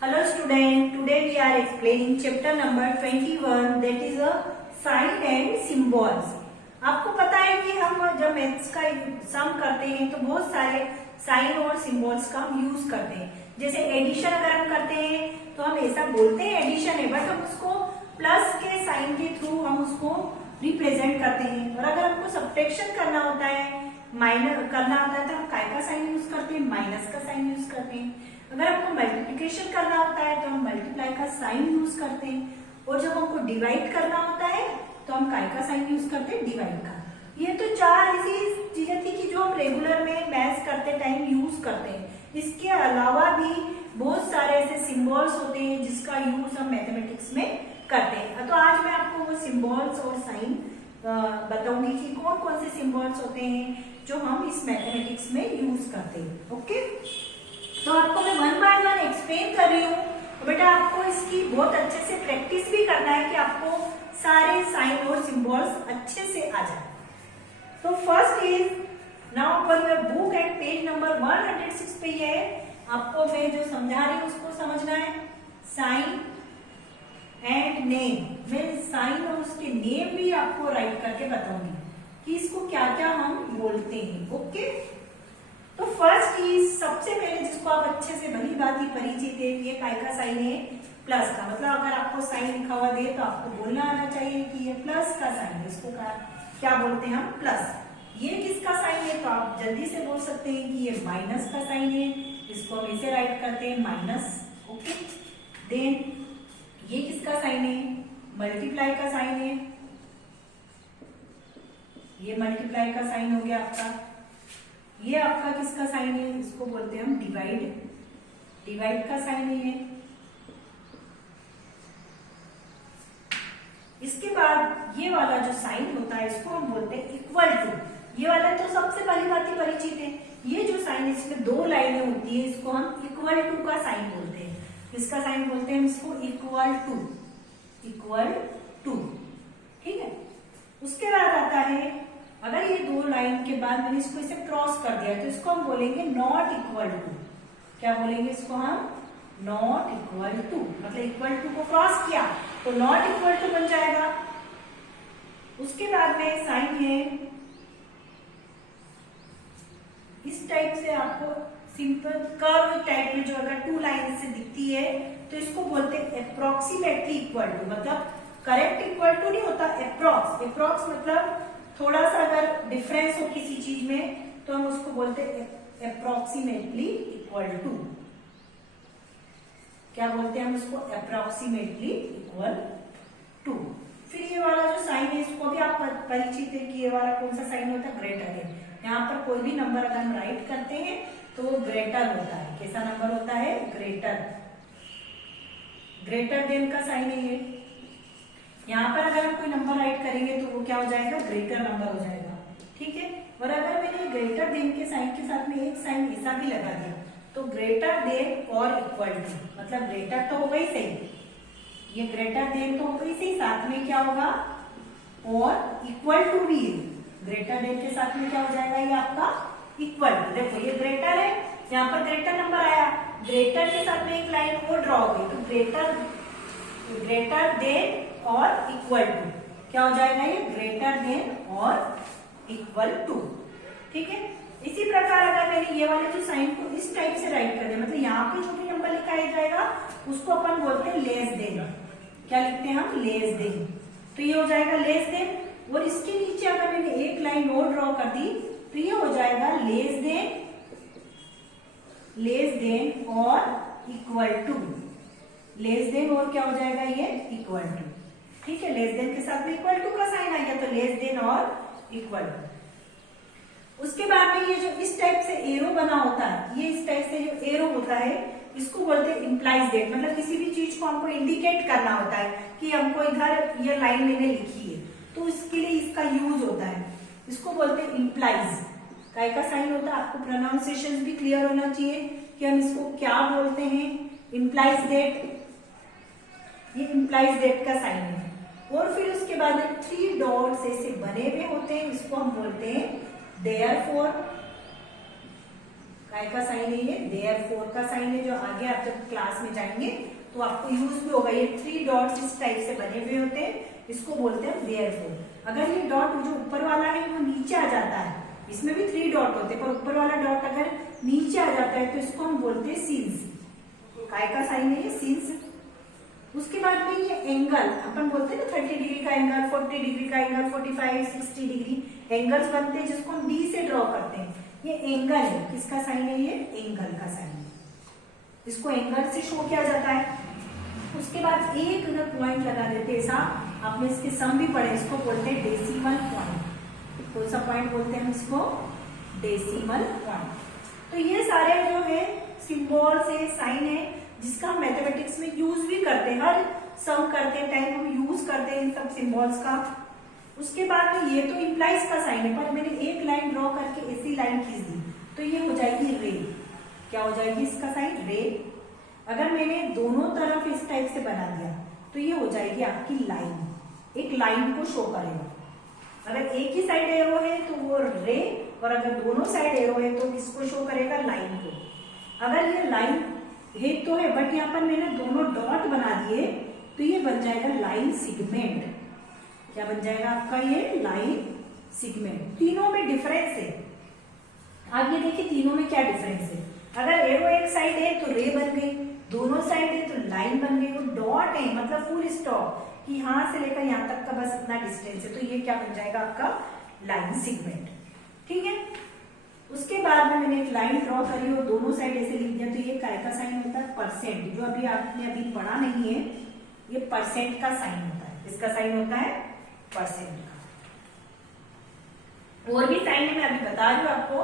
Hello student, today we are explaining chapter number 21 that is a sign and symbols. आपको पता है कि हम जब मैथ्स का सम करते हैं तो बहुत सारे साइन और सिंबल्स का हम यूज करते हैं। जैसे एडिशन अगर हम करते हैं तो हम ऐसा बोलते हैं एडिशन है, बट हम उसको प्लस के साइन के थ्रू हम उसको रिप्रेजेंट करते हैं। और अगर हमको सब्ट्रैक्शन करना होता है, माइनस करना होता है तो हम काय का साइन यूज करते हैं, माइनस का साइन यूज करते हैं। अगर हमको मल्टीप्लिकेशन करना होता है तो हम मल्टीप्लाई का साइन यूज करते हैं। और जब हमको डिवाइड करना होता है तो हम काय का साइन यूज करते हैं, डिवाइड का। ये तो चार ऐसी चीजें थी कि जो हम रेगुलर में मैथ्स करते टाइम यूज करते हैं। इसके अलावा भी बहुत सारे ऐसे सिंबल्स होते हैं जिसका यूज हम मैथमेटिक्स में करते हैं। तो आज मैं आपको वो सिंबल्स और साइन बताऊंगी कि कौन कौन से सिंबल्स होते हैं जो हम इस मैथमेटिक्स में यूज करते हैं। ओके, तो आपको मैं वन बाय वन एक्सप्लेन कर रही हूँ। बेटा आपको इसकी बहुत अच्छे से प्रैक्टिस भी करना है कि आपको सारे साइन और सिंबल्स अच्छे से आ जाए। तो first is now open your book and page number 106 पे ये आपको मैं जो समझा रही हूँ उसको समझना है। साइन एंड नेम, मैं साइन और उसके नेम भी आपको राइट करके बताऊंगी कि इसको क्या क्या हम बोलते हैं। ओके, तो फर्स्ट इज सबसे पहले जिसको आप अच्छे से भली भांति परिचित है, ये काय का साइन है, प्लस का। मतलब अगर आपको साइन लिखा हुआ दे तो आपको बोलना आना चाहिए कि ये प्लस का साइन है। इसको क्या बोलते हैं हम, प्लस। ये किसका साइन है तो आप जल्दी से बोल सकते हैं कि ये माइनस का साइन है। इसको हम ऐसे राइट करते हैं माइनस। ओके, देन ये किसका साइन है, मल्टीप्लाई का साइन है। ये मल्टीप्लाई का साइन हो गया आपका। ये आपका किसका साइन है, इसको बोलते हैं हम डिवाइड, डिवाइड का साइन है ये। इसके बाद ये वाला जो साइन होता है इसको हम बोलते हैं इक्वल टू। ये वाला तो सबसे पहली बात ही परिचित है। ये जो साइन है इसमें दो लाइनें होती है, इसको हम इक्वल टू का साइन बोलते हैं। इसका साइन बोलते हैं इसको इक्वल टू, इक्वल टू। ठीक है, उसके बाद आता है अगर ये दो लाइन के बाद मैंने इसको इसे क्रॉस कर दिया तो इसको हम बोलेंगे नॉट इक्वल टू। क्या बोलेंगे इसको हम, नॉट इक्वल टू। मतलब इक्वल टू को क्रॉस किया तो नॉट इक्वल टू बन जाएगा। उसके बाद में साइन है इस टाइप से, आपको सिंपल कर्व टाइप में जो अगर टू लाइन से दिखती है तो इसको बोलते हैं अप्रोक्सीमेटली इक्वल टू। मतलब करेक्ट इक्वल टू नहीं होता, अप्रोक्स। अप्रोक्स मतलब थोड़ा सा अगर डिफरेंस हो किसी चीज में तो हम उसको बोलते हैं अप्रोक्सीमेटली इक्वल टू। क्या बोलते हैं हम इसको, अप्रोक्सीमेटली इक्वल टू। फिर ये वाला जो साइन है इसको भी आप परिचित है कि ये वाला कौन सा साइन होता है, ग्रेटर देन। यहाँ पर कोई भी नंबर अगर हम राइट करते हैं तो वो ग्रेटर होता है। कैसा नंबर होता है, ग्रेटर, ग्रेटर देन का साइन है ये। यहाँ पर अगर हम कोई नंबर राइट करेंगे तो वो क्या हो जाएगा, ग्रेटर नंबर हो जाएगा। ठीक है, और अगर मैंने ग्रेटर देन के साइन के साथ में एक साइन ऐसा भी लगा दिया तो ग्रेटर देन और इक्वल टू, मतलब ग्रेटर तो हो गई सही, ये ग्रेटर देन तो हो गई सही, साथ में क्या होगा और इक्वल टू भी है। ग्रेटर देन के साथ में क्या हो जाएगा, ये आपका इक्वल टू। देखो ये ग्रेटर है, यहाँ पर ग्रेटर नंबर आया, ग्रेटर के साथ में एक लाइन और ड्रॉ हो गई तो ग्रेटर देन और इक्वल टू क्या हो जाएगा, ये ग्रेटर देन और इक्वल टू। ठीक है, इसी प्रकार अगर मैंने ये वाले जो साइन को इस टाइप से राइट कर दिया, मतलब यहाँ पे जो भी नंबर लिखा जाएगा उसको अपन बोलते हैं लेस देन। क्या लिखते हैं हम, लेस देन। तो ये हो जाएगा लेस देन। और इसके नीचे अगर मैंने एक लाइन और ड्रॉ कर दी तो ये हो जाएगा लेस देन और इक्वल टू। लेस देन और क्या हो जाएगा, ये इक्वल टू। ठीक है, लेस देन के साथ में इक्वल टू का साइन आ गया तो लेस देन और इक्वल टू। उसके बाद में ये जो इस टाइप से एरो बना होता है, ये इस टाइप से जो एरो होता है इसको बोलते हैं इंप्लाइज दैट। मतलब किसी भी चीज को हमको इंडिकेट करना होता है कि हमको इधर ये लाइन मैंने लिखी है तो इसके लिए इसका यूज होता है। इसको बोलते हैं इंप्लाइज। काय का साइन होता है, आपको प्रोनाउंसिएशन भी क्लियर होना चाहिए कि हम इसको क्या बोलते हैं, इंप्लाइज दैट। ये इंप्लाइज दैट का साइन है। और फिर उसके बाद में 3 डॉट्स ऐसे बने हुए होते हैं, इसको हम बोलते हैं देयरफॉर। काय का साइन है ये, देयरफॉर का साइन है, जो आगे आप जब क्लास में जाएंगे तो आपको यूज भी होगा। ये 3 डॉट्स इस टाइप से बने हुए होते हैं, इसको बोलते हैं देयरफॉर। अगर ये डॉट जो ऊपर वाला है वो नीचे आ जाता है, इसमें भी 3 डॉट होते हैं, पर ऊपर वाला डॉट अगर नीचे आ जाता है तो इसको हम बोलते हैं सिंस। काय का साइन है ये, सिंस। उसके बाद में ये एंगल, अपन बोलते हैं ना 30 डिग्री का एंगल, 40 डिग्री का एंगल, 45, 60 डिग्री एंगल्स बनते हैं जिसको हम डी से ड्रॉ करते हैं। ये एंगल है, किसका साइन है ये, एंगल का साइन है, इसको एंगल से शो किया जाता है। उसके बाद एक अगर पॉइंट लगा देते हैं, ऐसा आपने इसके सम भी पढ़े, इसको बोलते हैं डेसिमल पॉइंट। कौन सा पॉइंट बोलते हैं हम इसको, डेसिमल पॉइंट। तो ये सारे जो है सिंबल्स है, साइन है, जिसका हम मैथमेटिक्स में यूज भी करते हैं, हर सम करते टाइम हम यूज करते हैं इन सब सिंबल्स का। उसके बाद में ये तो इम्प्लाइज का साइन है, पर मैंने एक लाइन ड्रॉ करके ऐसी लाइन खींच दी तो ये हो जाएगी रे। क्या हो जाएगी इसका साइन, रे। अगर मैंने दोनों तरफ इस टाइप से बना दिया तो ये हो जाएगी आपकी लाइन, एक लाइन को शो करेगा। अगर एक ही साइड एरो है तो वो रे, और अगर दोनों साइड एरो है तो किसको शो करेगा, लाइन को। अगर ये लाइन है तो है, बट यहाँ पर मैंने दोनों डॉट बना दिए तो ये बन जाएगा लाइन सिगमेंट। क्या बन जाएगा आपका ये, लाइन सिगमेंट। तीनों में डिफरेंस है। आप ये देखिए तीनों में क्या डिफरेंस है। अगर एरो एक साइड है तो रे बन गई, दोनों साइड है तो लाइन बन गई, वो डॉट है मतलब फुल स्टॉप कि यहां से लेकर यहां तक का बस इतना डिस्टेंस है, तो ये क्या बन जाएगा आपका, लाइन सिगमेंट। ठीक है। उसके बाद में मैंने एक लाइन ड्रॉ करी और दोनों साइड ऐसे लिख दिया, तो ये काय का साइन होता है, परसेंट। जो अभी आपने अभी पढ़ा नहीं है, ये परसेंट का साइन होता है। इसका साइन होता है परसेंट का। और भी साइन मैं अभी बता रही हूँ आपको।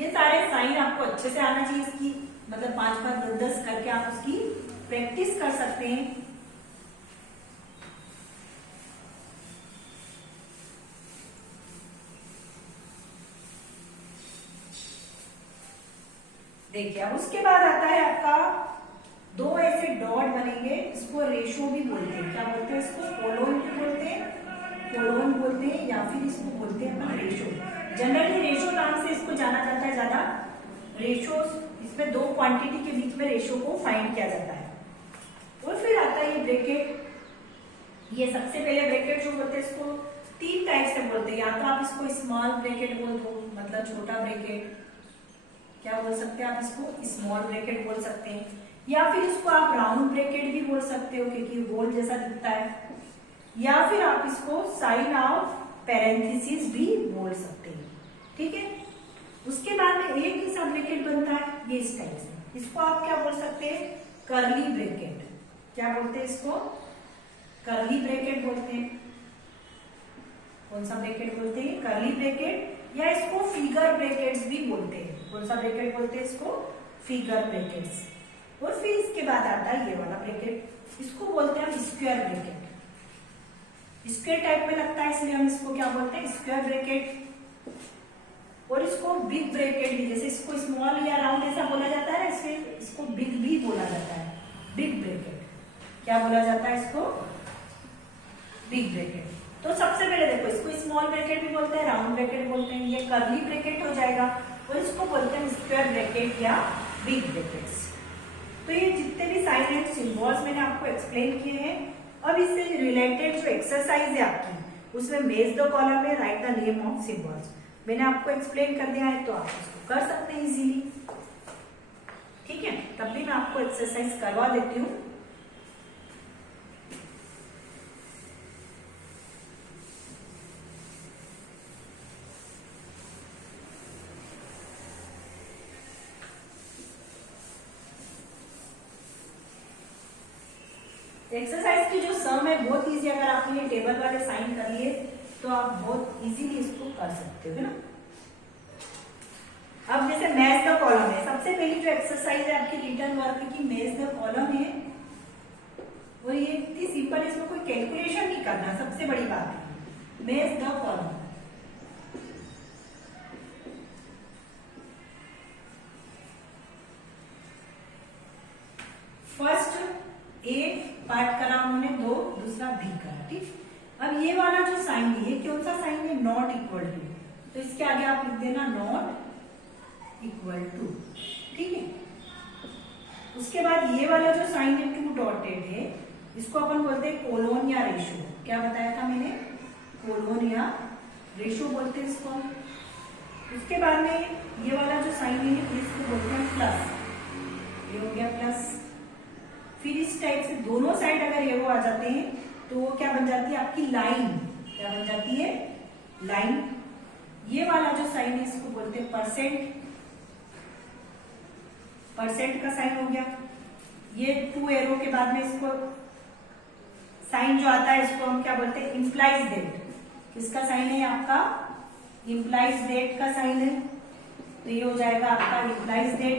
ये सारे साइन आपको अच्छे से आना चाहिए, इसकी मतलब 5-5, 10-10 करके आप उसकी प्रैक्टिस कर सकते हैं। देखिए अब उसके बाद आता है आपका दो ऐसे डॉट बनेंगे, इसको रेशो भी बोलते हैं। क्या बोलते हैं इसको, कोलोन भी बोलते हैं, कोलोन बोलते हैं, या फिर इसको बोलते हैं अपन रेशो। जनरली रेशो नाम से इसको जाना जाता है ज्यादा। रेशो, इसमें दो क्वांटिटी के बीच में रेशो को फाइंड किया जाता है। और फिर आता है ये ब्रैकेट। ये सबसे पहले ब्रैकेट जो बोलते हैं इसको 3 टाइप से बोलते हैं। या तो आप इसको स्मॉल ब्रैकेट बोल दो, मतलब छोटा ब्रैकेट, क्या बोल सकते हैं आप इसको, स्मॉल ब्रैकेट बोल सकते हैं, या फिर इसको आप राउंड ब्रैकेट भी बोल सकते हो क्योंकि गोल जैसा दिखता है, या फिर आप इसको साइन ऑफ पैरेंथेसिस भी बोल सकते हैं। ठीक है। उसके बाद में एक ही सा ब्रैकेट बनता है ये इस टाइप से, इसको आप क्या बोल सकते हैं, कर्ली ब्रैकेट। क्या बोलते हैं इसको, कर्ली ब्रैकेट बोलते हैं। कौन सा ब्रैकेट बोलते हैं, कर्ली ब्रैकेट, या इसको फिगर ब्रैकेट्स भी बोलते हैं। कौन सा ब्रैकेट बोलते हैं इसको, फिगर ब्रैकेट्स। और फिर इसके बाद आता है ये वाला ब्रैकेट, इसको बोलते हैं हम स्क्वायर ब्रैकेट। स्क्वायर टाइप में लगता है इसलिए हम इसको क्या बोलते हैं, स्क्वायर ब्रैकेट। और इसको बिग ब्रैकेट भी, जैसे इसको स्मॉल या राउंड ऐसा बोला जाता है, इसको बिग भी बोला जाता है, बिग ब्रैकेट। क्या बोला जाता है इसको, बिग ब्रैकेट। तो सबसे पहले देखो, इसको स्मॉल ब्रैकेट भी बोलते हैं, राउंड ब्रैकेट बोलते हैं, ये कर्ली ब्रैकेट हो जाएगा, और इसको बोलते हैं स्क्वायर ब्रैकेट या बिग ब्रैकेट्स। तो ये जितने भी साइन एंड सिंबल्स मैंने आपको एक्सप्लेन किए हैं। अब इससे रिलेटेड जो एक्सरसाइज है आपकी, उसमें मेज द कॉलम में right the name of symbols मैंने आपको एक्सप्लेन कर दिया है, तो आप इसको कर सकते हैं इजीली। ठीक है। तब भी मैं आपको एक्सरसाइज करवा देती हूँ। एक्सरसाइज की जो सम है बहुत इजी, अगर आपने ये टेबल वाले साइन कर लिए तो आप बहुत इजीली इसको कर सकते हो, है ना। अब जैसे मैच द कॉलम है, सबसे पहली जो एक्सरसाइज है आपकी रिटर्न वर्क की, मैच द कॉलम है, और ये इतनी सिंपल, इसमें कोई कैलकुलेशन नहीं करना, सबसे बड़ी बात है। Match the column, first A part करा उन्होंने, 2 दूसरा बी करा। ठीक। अब ये वाला जो साइन है, ये कौन सा साइन है, नॉट इक्वल टू, तो इसके आगे आप लिख देना नॉट इक्वल टू। ठीक है, उसके बाद ये वाला जो साइन है 2 डॉटेड है, इसको अपन बोलते हैं कोलोन या रेशो। क्या बताया था मैंने? कोलोन या रेशो बोलते हैं इसको। उसके बाद में ये वाला जो साइन है इसको बोलते हैं प्लस। ये हो गया प्लस। फिर इस टाइप से दोनों साइड अगर ये वो आ जाते हैं तो वो क्या बन जाती है आपकी लाइन। क्या बन जाती है? लाइन। ये वाला जो साइन है इसको बोलते हैं परसेंट। परसेंट का साइन हो गया। ये 2 एरो के बाद में इसको साइन जो आता है इसको हम क्या बोलते हैं? Implies date. किसका साइन है आपका? इंप्लाइज डेट का साइन है, तो ये हो जाएगा आपका इंप्लाइज डेट।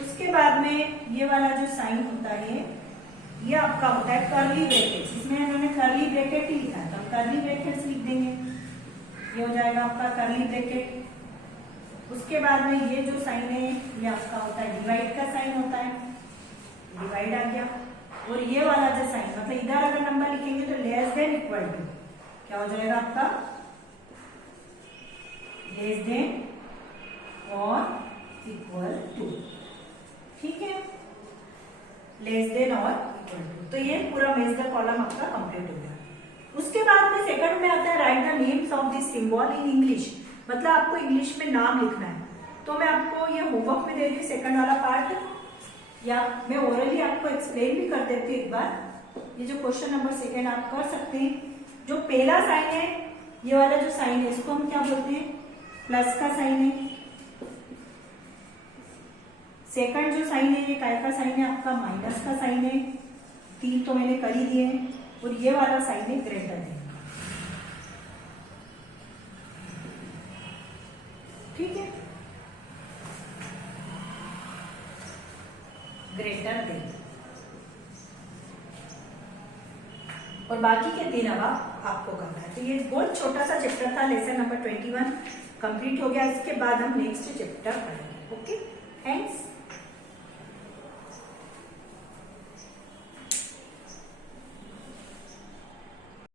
उसके बाद में ये वाला जो साइन होता है ये आपका होता है कर्ली ब्रैकेट्स। इसमें इन्होंने कर्ली ब्रैकेट ही लिखा है, तो हम कर्ली ब्रैकेट्स लिख देंगे। ये हो जाएगा आपका कर्ली ब्रैकेट। उसके बाद में ये जो साइन है ये आपका होता है डिवाइड का साइन होता है। डिवाइड आ गया। और ये वाला जो साइन मतलब इधर अगर नंबर लिखेंगे तो लेस देन इक्वल टू क्या हो जाएगा आपका? लेस देन और इक्वल टू। ठीक है, लेस देन और इक्वल टू। तो ये पूरा मेज द कॉलम आपका कंप्लीट हो गया। उसके बाद में सेकंड में आता है right the names of this symbol in English. मतलब आपको इंग्लिश में नाम लिखना है। तो मैं आपको ये होमवर्क में दे रही हूँ सेकंड वाला पार्ट, या मैं ओरली आपको एक्सप्लेन भी कर देती हूँ एक बार। ये जो क्वेश्चन नंबर सेकंड आप कर सकते हैं। जो पहला साइन है ये वाला जो साइन है इसको हम क्या बोलते हैं? प्लस का साइन है। सेकंड जो साइन है ये काय का साइन है आपका? माइनस का साइन है। 3 तो मैंने कर ही दिए हैं। और ये वाला साइन है ग्रेटर देन। ठीक है, ग्रेटर देन। और बाकी के 3 अब आपको करना है। तो ये बहुत छोटा सा चैप्टर था, लेसन नंबर 21 कंप्लीट हो गया। इसके बाद हम नेक्स्ट चैप्टर पढ़ेंगे। Okay, thanks.